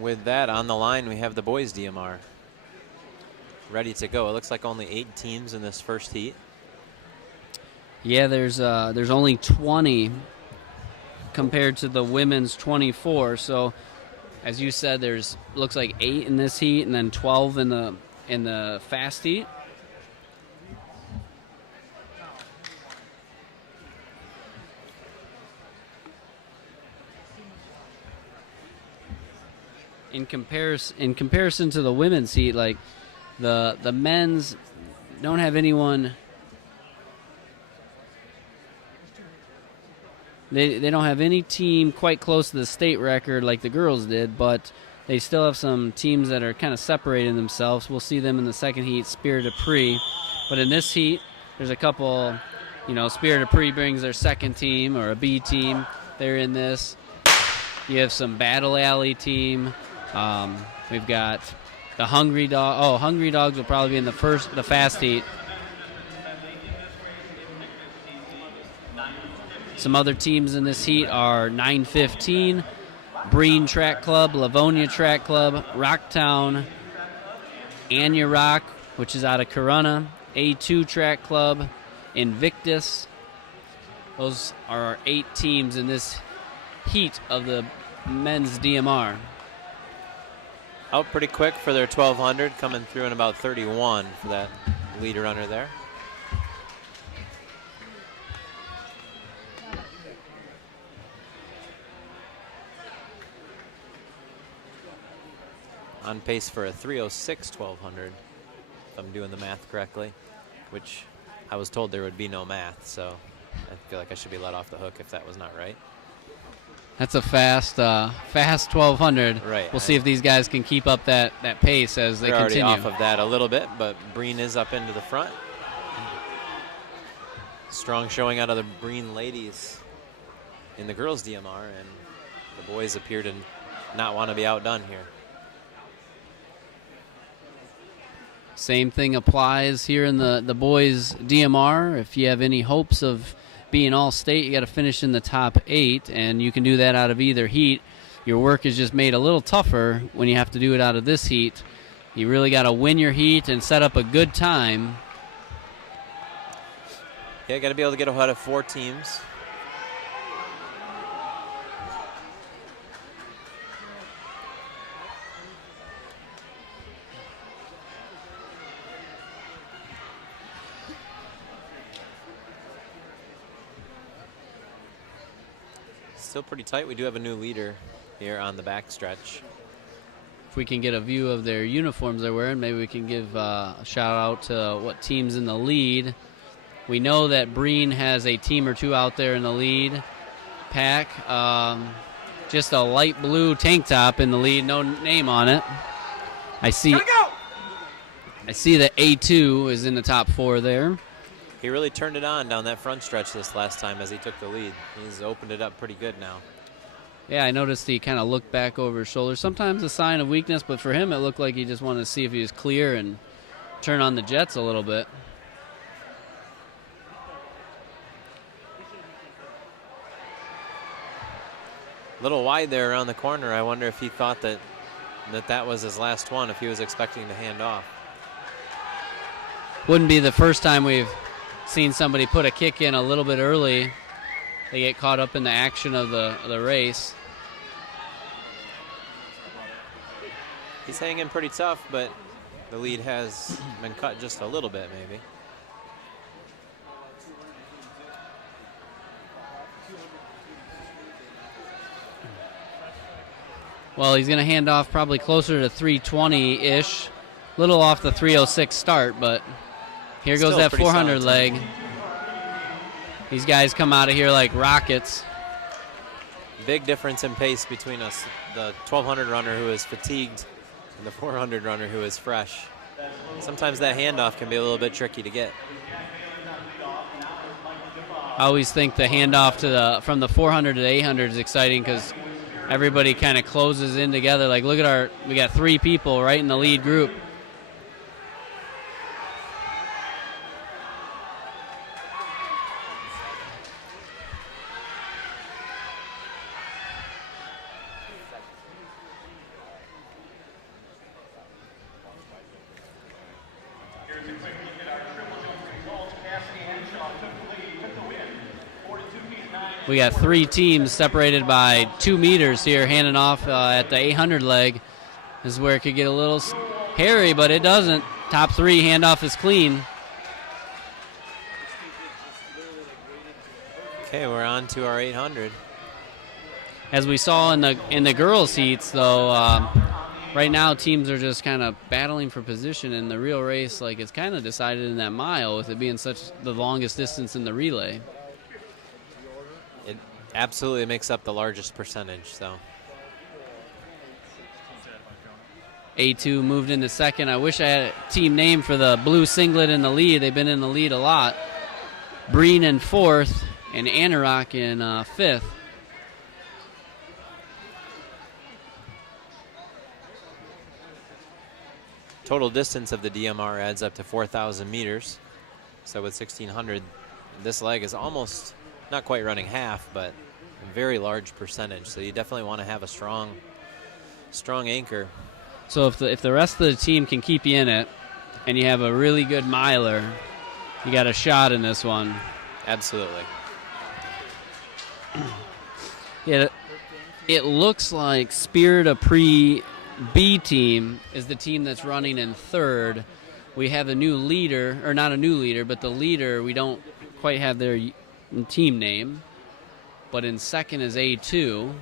With that on the line, we have the boys DMR ready to go. It looks like only 8 teams in this first heat. Yeah, there's only 20 compared to the women's 24. So, as you said, looks like 8 in this heat, and then 12 in the fast heat. In comparison to the women's heat, like the men's don't have anyone. They don't have any team quite close to the state record like the girls did, but they still have some teams that are kind of separating themselves. We'll see them in the second heat, Spirit of Pre. But in this heat, there's a couple, Spirit of Pre brings their second team or a B team. They're in this. You have some Battle Alley team. We've got the Hungry Dog. Oh, Hungry Dogs will probably be in the fast heat. Some other teams in this heat are 915, Breen Track Club, Livonia Track Club, Rocktown, Anya Rock, which is out of Corunna, A2 Track Club, Invictus. Those are our 8 teams in this heat of the men's DMR. Out pretty quick for their 1200, coming through in about 31 for that lead runner there. On pace for a 306 1200, if I'm doing the math correctly, which I was told there would be no math, so I feel like I should be let off the hook if that was not right. That's a fast 1200. Right. We'll see if these guys can keep up that pace as they continue. They're already off of that a little bit, but Breen is up into the front. Strong showing out of the Breen ladies in the girls' DMR, and the boys appear to not want to be outdone here. Same thing applies here in the boys' DMR. If you have any hopes of being all-state, you got to finish in the top 8, and you can do that out of either heat. Your work is just made a little tougher when you have to do it out of this heat. You really got to win your heat and set up a good time. Yeah, got to be able to get ahead of 4 teams. Still pretty tight. We do have a new leader here on the back stretch. If we can get a view of their uniforms they're wearing, maybe we can give a shout out to what team's in the lead. We know that Breen has a team or 2 out there in the lead pack. Just a light blue tank top in the lead, no name on it. I see that A2 is in the top 4 there. He really turned it on down that front stretch this last time as he took the lead. He's opened it up pretty good now. Yeah, I noticed he kind of looked back over his shoulder. Sometimes a sign of weakness, but for him it looked like he just wanted to see if he was clear and turn on the jets a little bit. A little wide there around the corner. I wonder if he thought that was his last one, if he was expecting to hand off. Wouldn't be the first time we've seen somebody put a kick in a little bit early. They get caught up in the action of the race. He's hanging pretty tough, but the lead has been cut just a little bit, maybe. Well, he's going to hand off probably closer to 320-ish. Little off the 306 start, but here goes that 400 leg. These guys come out of here like rockets. Big difference in pace between us, the 1200 runner who is fatigued and the 400 runner who is fresh. Sometimes that handoff can be a little bit tricky to get. I always think the handoff from the 400 to the 800 is exciting because everybody kind of closes in together. Like, look at we got 3 people right in the lead group. We got 3 teams separated by 2 meters here, handing off at the 800 leg. This is where it could get a little hairy, but it doesn't. Top 3 handoff is clean. Okay, we're on to our 800. As we saw in the girls' heats, though, right now teams are just kind of battling for position in the real race. Like, it's kind of decided in that mile, with it being such the longest distance in the relay. It absolutely makes up the largest percentage, so. A2 moved into second. I wish I had a team name for the blue singlet in the lead. They've been in the lead a lot. Breen in 4th and Anorak in 5th. Total distance of the DMR adds up to 4,000 meters. So with 1,600, this leg is almost, not quite running half, but a very large percentage. So you definitely want to have a strong anchor. So if the rest of the team can keep you in it, and you have a really good miler, you got a shot in this one. Absolutely. Yeah, it looks like Spirit of Pre B team is the team that's running in 3rd. We have a new leader, or not a new leader, but the leader, we don't quite have their team name. But in 2nd is A2.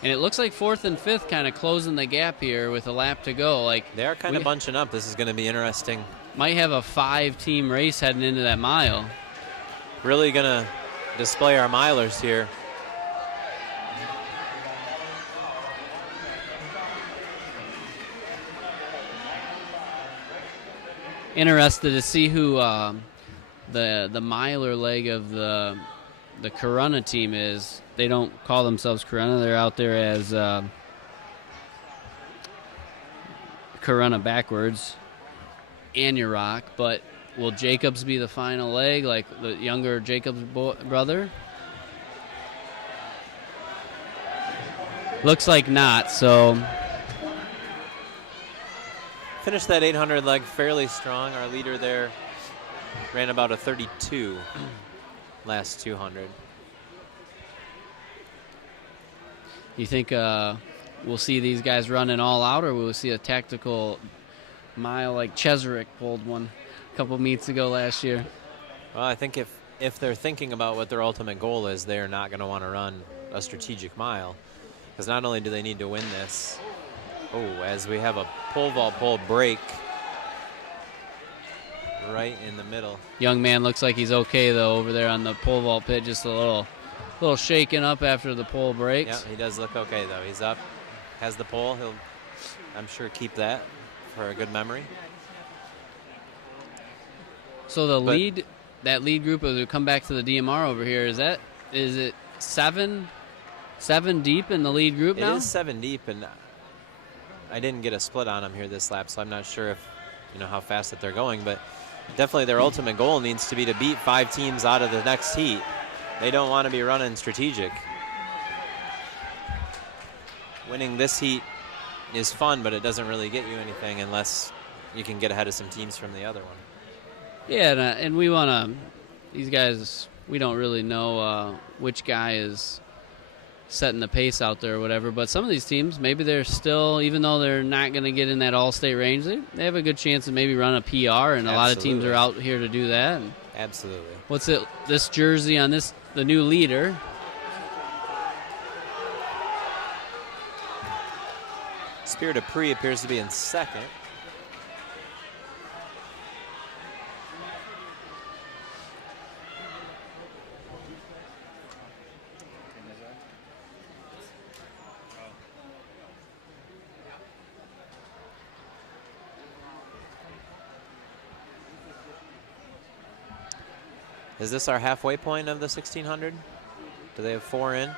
And it looks like 4th and 5th kind of closing the gap here with a lap to go. Like, they are kind of bunching up. This is going to be interesting. Might have a 5-team race heading into that mile. Really going to display our milers here. Interested to see who the miler leg of the Corunna team is. They don't call themselves Corunna. They're out there as Corunna backwards, Anorak. But will Jacobs be the final leg, like the younger Jacobs brother? Looks like not, so. Finished that 800 leg fairly strong. Our leader there ran about a 32 last 200. You think we'll see these guys running all out, or will we see a tactical mile like Cheserek pulled one a couple meets ago last year? Well, I think if they're thinking about what their ultimate goal is, they are not going to want to run a strategic mile, because not only do they need to win this, as we have a pole vault pole break right in the middle. Young man looks like he's okay though over there on the pole vault pit, just a little shaken up after the pole breaks. Yeah, he does look okay though. He's up, has the pole. He'll, I'm sure, keep that for a good memory. So that lead group, as we come back to the DMR over here, is it seven deep in the lead group now? It is 7 deep, and I didn't get a split on them here this lap, so I'm not sure if how fast that they're going, but definitely their ultimate goal needs to be to beat 5 teams out of the next heat. They don't want to be running strategic. Winning this heat is fun, but it doesn't really get you anything unless you can get ahead of some teams from the other one. Yeah, and we want to, these guys, we don't really know which guy is setting the pace out there or whatever, but some of these teams, maybe they're still, even though they're not going to get in that all-state range, they have a good chance to maybe run a PR, and a lot of teams are out here to do that. Absolutely. What's it, this jersey on this, the new leader? Spirit of Pre appears to be in 2nd. Is this our halfway point of the 1600? Do they have 4 in?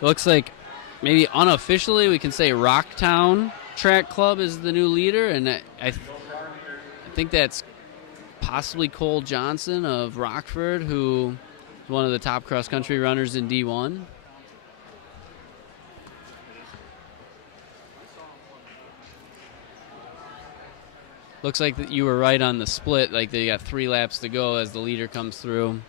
Looks like maybe unofficially we can say Rocktown Track Club is the new leader, and I think that's possibly Cole Johnson of Rockford, who is one of the top cross-country runners in D1. Looks like that you were right on the split. Like they got 3 laps to go as the leader comes through.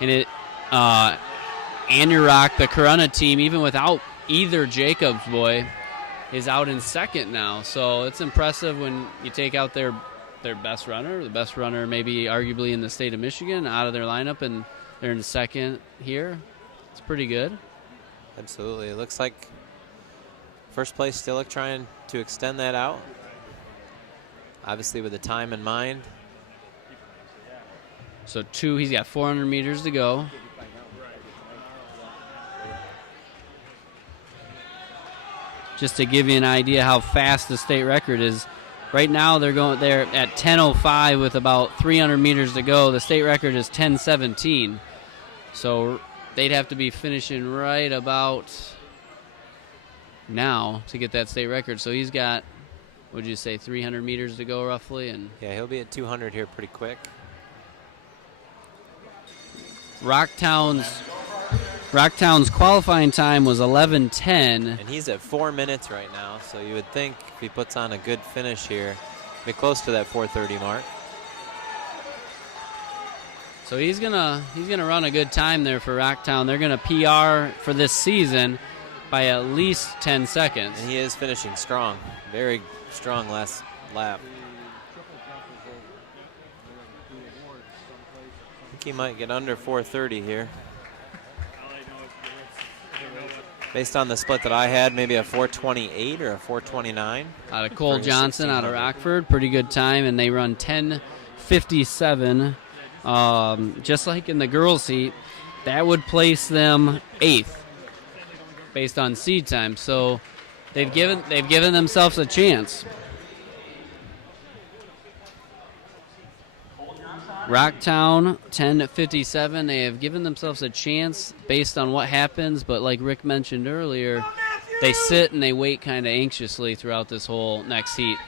And Anirok, the Corunna team, even without either Jacobs boy, is out in second now. So it's impressive when you take out their best runner, the best runner maybe arguably in the state of Michigan, out of their lineup, and they're in second here. It's pretty good. Absolutely. It looks like first place Stillick trying to extend that out. Obviously with the time in mind. So he's got 400 meters to go. Just to give you an idea how fast the state record is, right now they're at 10:05 with about 300 meters to go. The state record is 10:17. So they'd have to be finishing right about now to get that state record. So he's got, would you say, 300 meters to go roughly? And yeah, he'll be at 200 here pretty quick. Rocktown's qualifying time was 11:10. And he's at 4 minutes right now, so you would think if he puts on a good finish here, be close to that 4:30 mark. So he's gonna run a good time there for Rocktown. They're gonna PR for this season by at least 10 seconds. And he is finishing strong, very strong last lap. I think he might get under 4:30 here. Based on the split that I had, maybe a 4:28 or a 4:29. Out of Cole Johnson, out of Rockford, pretty good time, and they run 10:57. Just like in the girls' heat, that would place them 8th based on seed time. So they've given themselves a chance. Rocktown 10:57. They have given themselves a chance based on what happens, but like Rick mentioned earlier, they sit and they wait kind of anxiously throughout this whole next heat.